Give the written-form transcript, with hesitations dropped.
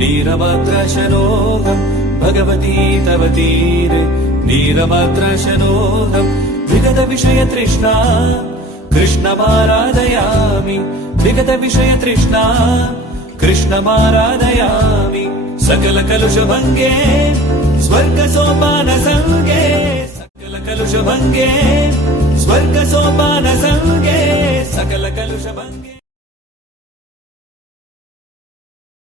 नीरमात्रशनोऽहम् भगवती तव तीरे नीरमात्रशनोऽहम् विगतविषयतृष्णा कृष्णमाराधयामि विगतविषयतृष्णा कृष्णमाराधयामि सकलकलुषभङ्गे स्वर्गसोपानसङ्गे सकलकलुषभङ्गे स्वर्गसोपानसङ्गे सकलकलुषभङ्गे